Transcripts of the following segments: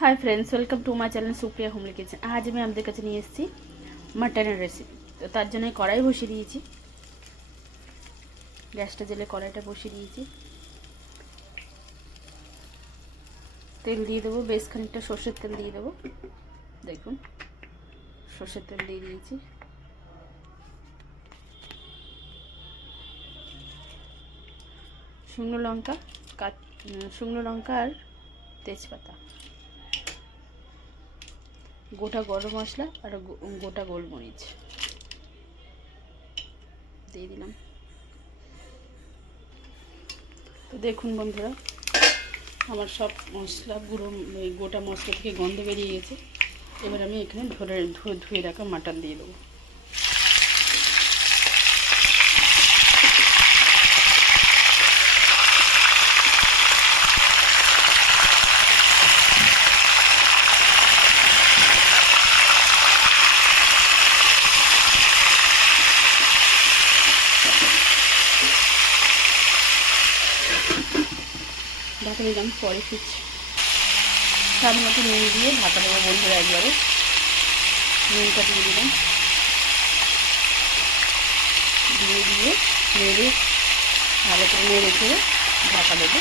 Hi friends, welcome to my channel Supriya homely kitchen. आज मैं आपके काছে নিয়ে এসেছি মাটনের রেসিপি। তো তার জন্য কড়াই বসিয়ে দিয়েছি, গ্যাসটা জ্বেলে কড়াইটা বসিয়ে দিয়েছি। তেল দিয়ে দেবো, বেশ খানিকটা সর্ষের তেল দিয়ে দেবো। দেখুন, সর্ষের তেল দিয়ে দিয়েছি। শুকনো লঙ্কা আর তেজপাতা, গোটা গরম মশলা আর গোটা গোলমরিচ দিয়ে দিলাম। তো দেখুন বন্ধুরা, আমার সব মশলা গোটা মশলা থেকে গন্ধ বেরিয়ে গেছে। এবার আমি এখানে ধুয়ে রাখা মাটন দিয়ে দেবো। ঢাকা দিলাম, পরে ফিরছি। স্বাদ মতো নুন দিয়ে ঢাকা দেবো বন্ধুরা। একবারে নুনটা দিয়ে দিলাম, দিয়ে নেড়ে ভালো করে নেড়ে করে ঢাকা দেবো।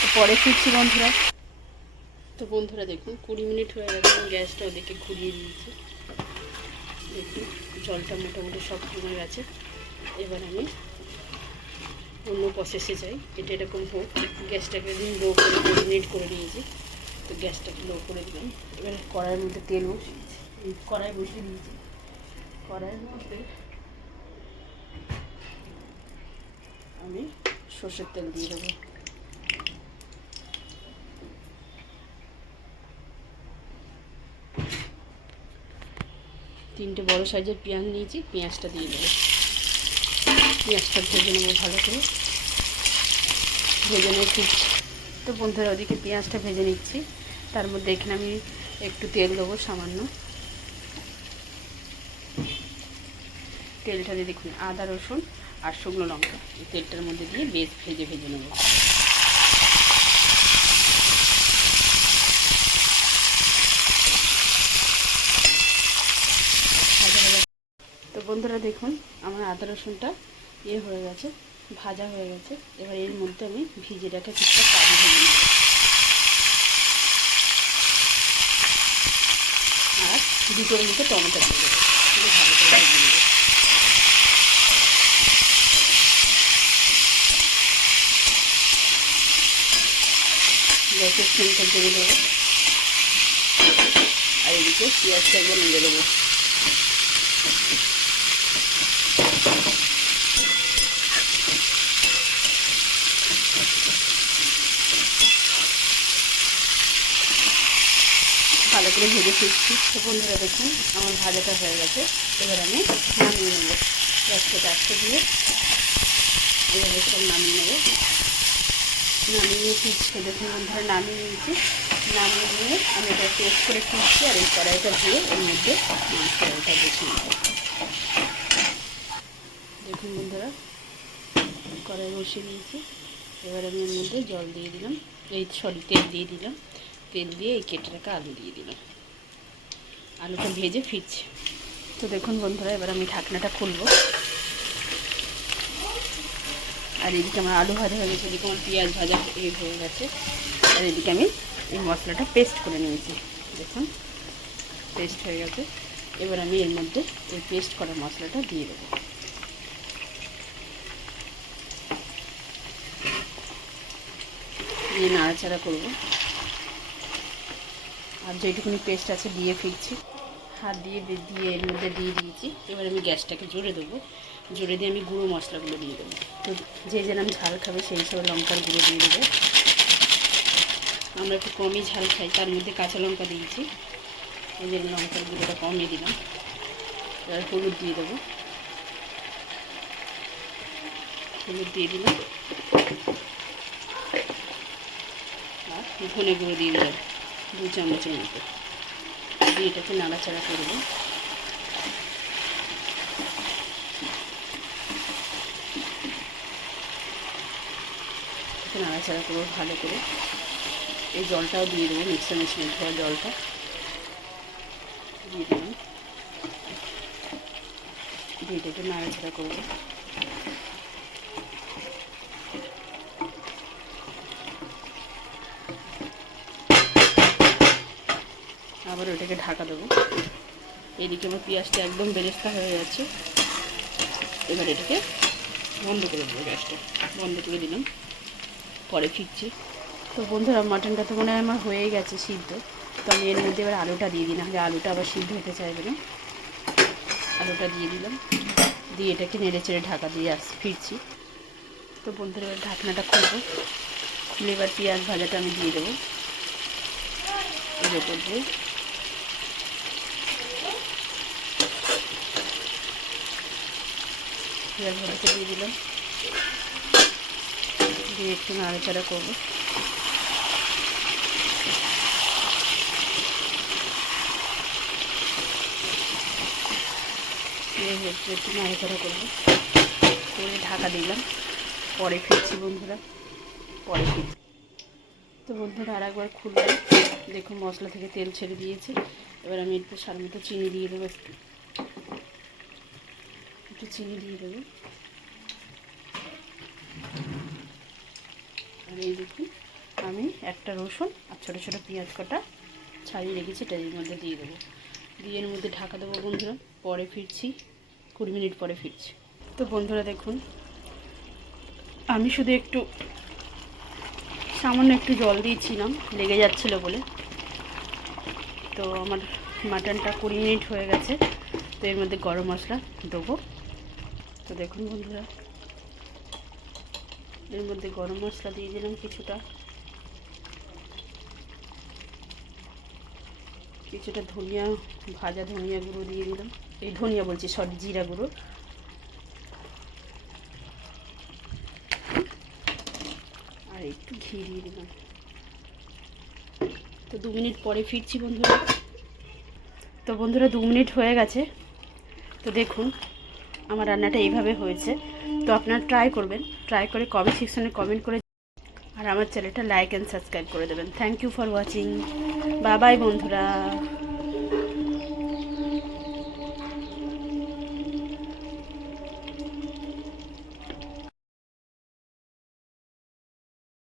তো পরে ফিরছি বন্ধুরা। তো বন্ধুরা দেখুন, 20 মিনিট হয়ে গেছে। আমি গ্যাসটা ওদিকে ঘুরিয়ে দিয়েছি। দেখুন, জলটা মোটামুটি সব কমে গেছে। এবার আমি অন্য প্রসেসে যাই। এটা এরকম হোক। গ্যাসটাকে একদিন লো করে 20 মিনিট করে নিয়েছি। তো গ্যাসটাকে লো করে দিলাম। এবার কড়াইয়ের মধ্যে তেল বসিয়েছি, কড়াই বসিয়ে দিয়েছি। কড়াইয়ের মধ্যে আমি সর্ষের তেল দিয়ে দেবো। তিনটে বড় সাইজের পেঁয়াজ নিয়েছি, পেঁয়াজটা দিয়ে দেবো। পেঁয়াজটা ভেজে নেবো ভালো করে, ভেজে নিচ্ছি। তো বন্ধুরা, ওদিকে পেঁয়াজটা ভেজে নিচ্ছি। তার মধ্যে এখানে আমি একটু তেল দেবো সামান্য। তেলটা দিয়ে দেখুন, আদা রসুন আর শুকনো লঙ্কা এই তেলটার মধ্যে দিয়ে বেশ ভেজে নেব। তো বন্ধুরা দেখুন, আমার আদা রসুনটা হয়ে গেছে, ভাজা হয়ে গেছে। এবার এর মধ্যে আমি ভিজে রাখা কিছুটা কাজু ভেজে নেব আর দুটোর মধ্যে টমেটো দিয়ে দেবো। ভালো করে ভেজে নেব। গ্যাসের ফ্লেমটা জেলে দেবো আর এদিকে পেঁয়াজটা একবার নেড়ে দেবো। ভালো করে ভেজে ফিরছি। তো বন্ধুরা দেখুন, আমার ভাজাটা হয়ে গেছে। এবার আমি নামিয়ে নেবো। গ্যাসটা আটকে দিয়ে এভাবে সব নামিয়ে নেবো। নামিয়ে ফিরছি। দেখুন বন্ধুরা, নামিয়ে নিয়েছি। নামিয়ে নিয়ে আমি এটা টেস্ট করে ফিরছি। আর এই কড়াইটা ধুয়ে এর মধ্যে মশলাটা বসিয়ে নেব। দেখুন বন্ধুরা, কড়াই বসিয়ে দিয়েছি। এবার আমি এর মধ্যে জল দিয়ে দিলাম, তেল দিয়ে দিলাম। তেল দিয়ে এই কেটে রাখা আলু দিয়ে দিলাম। আলুটা ভেজে ফিরছি। তো দেখুন বন্ধুরা, এবার আমি ঢাকনাটা খুলবো। আর এদিকে আমার আলু ভাজা হয়ে গেছে, এদিকে আমার পেঁয়াজ ভাজা হয়ে গেছে। আর এদিকে আমি এই মশলাটা পেস্ট করে নিয়েছি। দেখুন, পেস্ট হয়ে গেছে। এবার আমি এর মধ্যে এই পেস্ট করা মশলাটা দিয়ে দেবো। দিয়ে নাড়াচাড়া করবো। আর যেটুকুনি পেস্ট আছে দিয়ে ফিরছি। হাত দিয়ে এর মধ্যে দিয়ে দিয়েছি। এবার আমি গ্যাসটাকে জোরে দেবো। জোরে দিয়ে আমি গুঁড়ো মশলাগুলো দিয়ে দেবো। তো যে যেরকম ঝাল খাবে সেই হিসেবে লঙ্কার গুঁড়ো দিয়ে দেবো। আমরা একটু কমই ঝাল খাই, তার মধ্যে কাঁচা লঙ্কা দিয়েছি। এই যে লঙ্কার গুঁড়োটা কমই দিলাম। এবার হলুদ দিয়ে দেবো। হলুদ দিয়ে দিলাম আর ধনে গুঁড়ো দিয়ে দিলাম 2 চামচের মতো। দিয়ে এটাকে নাড়াচাড়া করবো। একটু নাড়াচাড়া করবো ভালো করে। এই জলটাও দিয়ে দেবো, মিক্সার মেশিনে ধোয়া জলটা দিয়ে দিলাম, দিয়ে একটু নাড়াচাড়া করবো। আবার ওটাকে ঢাকা দেবো। এদিকে আমার পেঁয়াজটা একদম বেরেস্তা হয়ে যাচ্ছে। এবার এটাকে বন্ধ করে দেবো, গ্যাসটা বন্ধ করে দিলাম, পরে ফিরছি। তো বন্ধুরা মাটনটা তো মনে হয় আমার হয়েই গেছে সিদ্ধ। তো আমি এর মধ্যে এবার আলুটা দিয়ে দিলাম, যে আলুটা আবার সিদ্ধ হতে চাইবে না। আলুটা দিয়ে দিলাম, দিয়ে এটাকে নেড়ে চেড়ে ঢাকা দিয়ে ফিরছি। তো বন্ধুরা এবার ঢাকনাটা খুলবো, খুলে এবার পেঁয়াজ ভাজাটা আমি দিয়ে দেবো এর ওপর দিয়ে। পেঁয়াজ ভাজাটা দিয়ে দিলাম, দিয়ে একটু নাড়াচাড়া করবো। একটু নাড়াচাড়া করবো করে ঢাকা দিলাম, পরে ফিরছি বন্ধুরা, পরে ফিরছি। তো বন্ধুরা আর একবার খুললাম, দেখুন মশলা থেকে তেল ছেড়ে দিয়েছে। এবার আমি একটু স্বাদ মতো চিনি দিয়ে দেবো, একটু চিনি দিয়ে দেবো। আর এই দেখুন আমি একটা রসুন আর ছোটো ছোটো পেঁয়াজ কটা ছাড়িয়ে রেখেছি, এটা এর মধ্যে দিয়ে দেবো, দিয়ে এর মধ্যে ঢাকা দেবো বন্ধুরা। পরে ফিরছি, 20 মিনিট পরে ফিরছি। তো বন্ধুরা দেখুন আমি শুধু একটু সামান্য একটু জল দিয়েছিলাম, লেগে যাচ্ছিলো বলে। তো আমার মাটনটা 20 মিনিট হয়ে গেছে। তো এর মধ্যে গরম মশলা দেবো। তো দেখুন বন্ধুরা এর মধ্যে গরম মশলা দিয়ে দিলাম কিছুটা, ধনিয়া, ভাজা ধনিয়া গুঁড়ো দিয়ে দিলাম। এই ধনিয়া বলছি, সরি জিরা গুঁড়ো। আর একটু ঘি দিয়ে দিলাম। তো 2 মিনিট পরে ফিরছি বন্ধুরা। তো বন্ধুরা 2 মিনিট হয়ে গেছে। তো দেখুন আমার রান্নাটা এইভাবে হয়েছে। তো আপনারা ট্রাই করবেন, ট্রাই করে কমেন্ট সেকশনে কমেন্ট করে, আর আমার চ্যানেলটা লাইক অ্যান্ড সাবস্ক্রাইব করে দেবেন। Thank you for watching, bye bye বন্ধুরা।